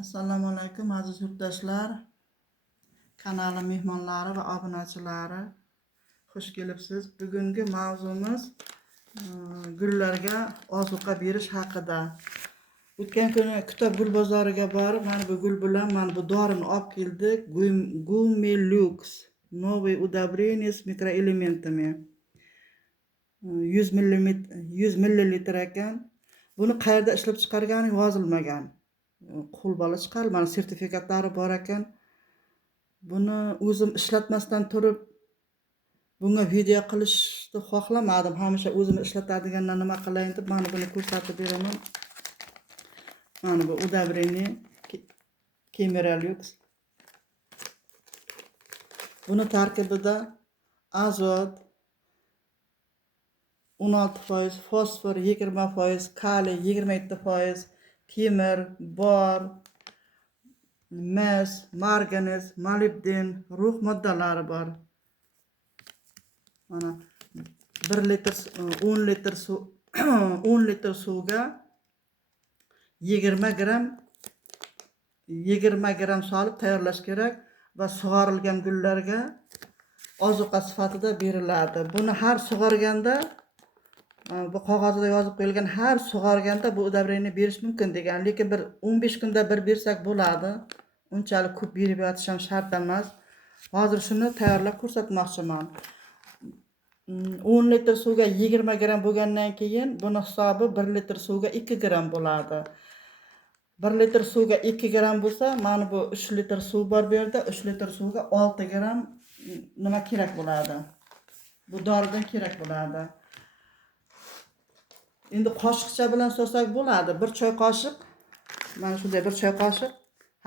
Assalomu alaykum aziz yurtdoshlar, kanalim mehmonlari va obunachilari. Xush kelibsiz. Bugungi mavzumiz gullarga ozuqa berish haqida. O'tgan kuni Kitob gul bozoriga borib, mana bu gul bilan mana bu dorini olib keldik. Gumilux новый удобрение с mikroelementами. 100 ml ekan. Buni qayerda ishlab chiqargani yozilmagan. Qo'l bola chiqarilgan sertifikatlari bor ekan. Buni o'zim ishlatmasdan turib bunga video qilishni xohlamadim. Hamisha o'zim ishlatadigandan nima qilayin deb mana buni ko'rsatib beraman. Mana bu удобрение Kemeralux. Buni tarkibida azot 16%, fosfor 20%, kaliy 27%, temir, bor, mis, marganiz, molibden, ruh moddalari bor. Mana 1 litr 10 litr suv 10 litr suvga 20 gram solib tayyorlash kerak va sug'orilgan gullarga ozuqa sifatida beriladi. Buni har sug'organda bu qog'ozda yozib qo'yilgan, har sug'organda bu udobrini berish mumkin degan, lekin bir 15 kunda bir bersak bo'ladi. Unchalik ko'p berib yotish ham shart emas. Hozir shuni tayyorlab ko'rsatmoqchiman. 10 litr suvga 20 gram bo'lgandan keyin buni hisobi 1 litr suvga 2 gram bo'ladi. 1 litr suvga 2 gram bo'lsa, mana bu 3 litr suv bor bu yerda, 3 litr suvga 6 gram nima kerak bo'ladi? Bu doridan kerak bo'ladi. Endi qoshiqcha bilan solsak bo'ladi. 1 choy qoshiq, mana shunday 1 choy qoshiq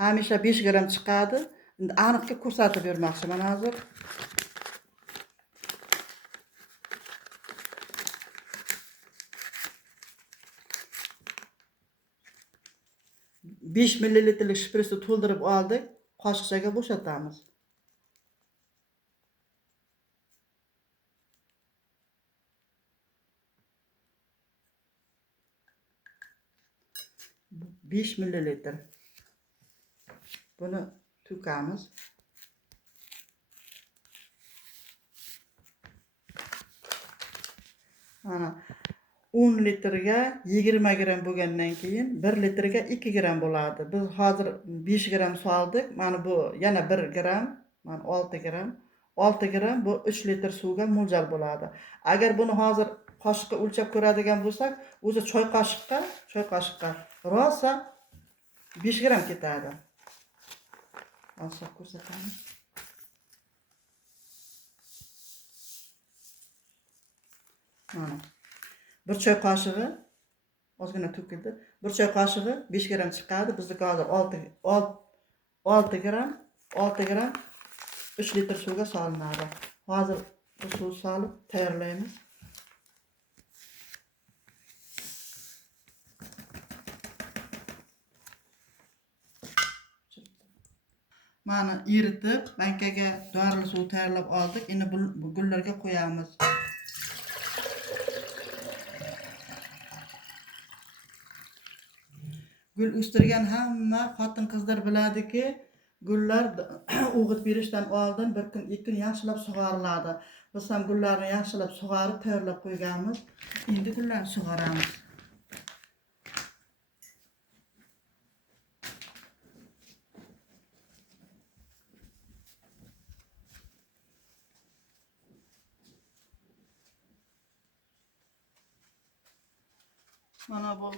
hamisha 5 gram chiqadi. Endi aniqga ko'rsatib bermoqchiman hozir. Besh millilitrlik shpressni to'ldirib oldik. Qoshiqchaga bo'shatamiz. Besh millilitr. Buni to'kamiz. Mana 10 litrga 20 gram bo'lgandan keyin 1 litrga 2 gram bo'ladi. Biz hozir 5 gram soldik. Mana bu yana 1 gram, mana 6 gram. 6 gram bu 3 litr suvga mo'ljal bo'ladi. Agar buni hozir qoshiqqa o'lchab ko'radigan bo'lsak, o'zi choy qoshiqqa rosa 5 gram ketadi. Olsa ko'rsatamiz. Mana 1 choy qoshiqi ozgina to'kildi. 1 choy qoshiqi 5 gram chiqadi. Bizniki hozir 6 gram 3 litr suvga solinadi. Hozir bu suv solib tayyorlaymiz. Mana eritib, bankaga dorili suv tayyorlab oldik. Endi bu gullarga qo'yamiz. Gul o'stirgan hamma xotin-qizlar biladiki, gullar o'g'it berishdan oldin 1 kun 2 kun yaxshilab sug'oriladi. Biz ham gullarni yaxshilab sug'orib tayyorlab qo'yganmiz. Endi gullarni sug'oramiz. Mana bu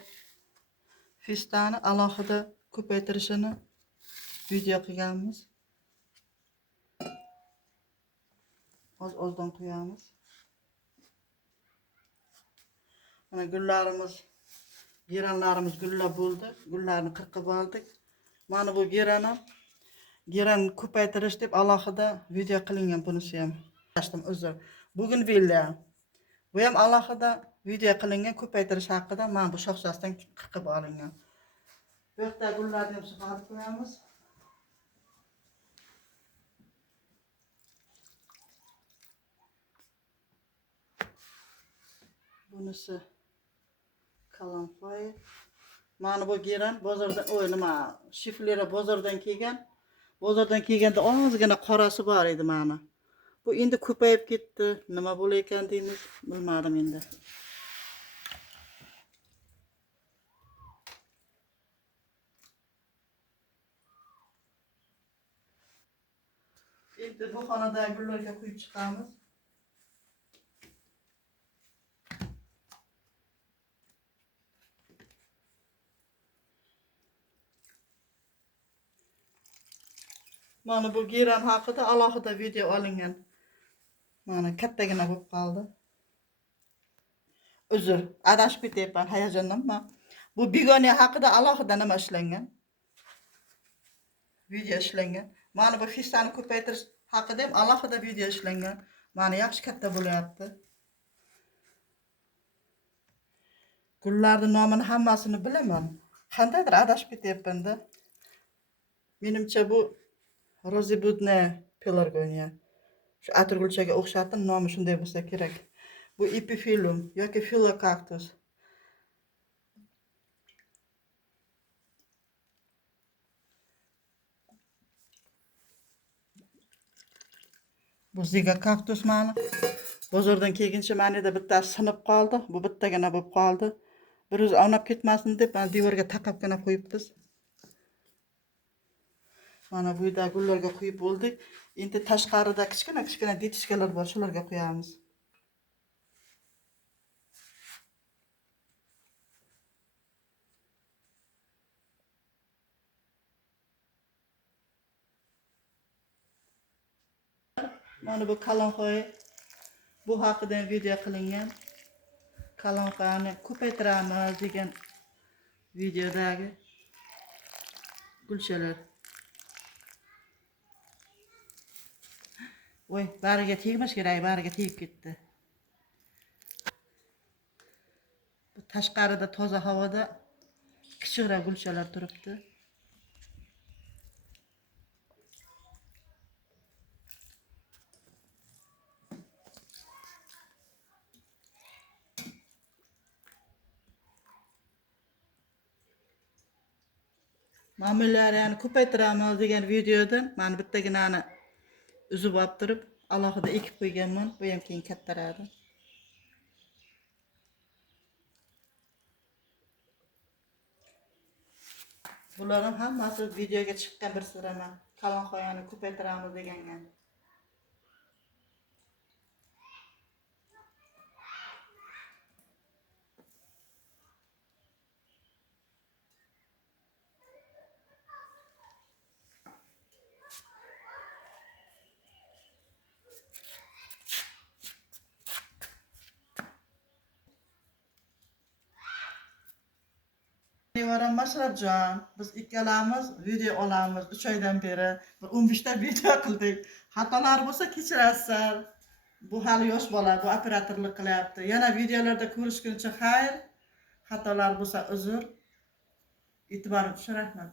fistani alohida ko'paytirishini video qilganmiz. Oz-ozdan qo'yamiz. Mana gullarimiz, geranlarimiz gullab bo'ldi. Gullarni qirqib oldik. Mana bu geran ko'paytirish deb alohida video qilingan, bunisi ham. Uzr. Bugun villa. Bu ham alohida video qilingan ko'paytirish haqida, mana bu shoxchasidan qirqib olingan. Bu yerda gullarni ham sug'orib qo'yamiz. Bunisi kalanfoy, Mana bu giren bozordan oy nima şiflere bozordan kelgan. Bozordan kelganda ozgina qorasi bor edi mana. Bu endi ko'payib ketdi. Nima bo'lar ekan deymiz, bilmadim endi. Endi bu xonadagi gullarga quyib chiqamiz. Mana bu giran haqida alohida video olingan. Mana kattagina bo'lib qoldi. Uzr, adashib ketyapman hayajondanman. Bu begona haqida alohida nima ishlangan? Video ishlangan. Mana bu hissani ko'paytirish haqida ham alohida video ishlangan. Mana yaxshi katta bo'lyapti. Gullarning nomini hammasini bilaman. Qandaydir adashib ketyapman-da. Menimcha bu rozibudne pelargonia. Shu atirgulchaga o'xshatib nomi shunday bo'lsa kerak. Bu epiphyllum yoki phyllocarpus. Bu zigakaktus mana. Bozordan kelguncha manida bittasi sinib qoldi. Bu bittagina bo'lib qoldi. Bir o'zi awnab ketmasin deb mana devorga taqabgina qo'yibmiz. Mana bu yerda gullarga qo'yib bo'ldik. Endi tashqarida kichkina detishkalar bor, shularga qo'yamiz. Mana bu kalonxoy. Bu haqida video qilingan. Kalonxoyni ko'paytiramiz degan videodagi gulchalar. Voy, bariga tegmish kerak, bariga tegib ketdi. Bu tashqarida toza havoda kichikroq gulchalar turibdi. Ma'mullarni ko'paytiramiz degan videodan mana bittaginani uzib olib turib, alohida ekib qo'yganman. Bu ham keyin kattaradi. Bularning hammasi videoga chiqqan bir siraman. Kalonxoyani ko'paytiramiz deganga. Nevaram Mashrabjon, biz ikkalamiz video olamiz 3 oydan beri. 15 ta video qildik. Xatolar bo'lsa kechirasiz. Bu hali yosh bola, bu operatorlik qilyapti. Yana videolarda ko'rishguncha xayr. Xatolar bo'lsa uzr. E'tiboringiz uchun rahmat.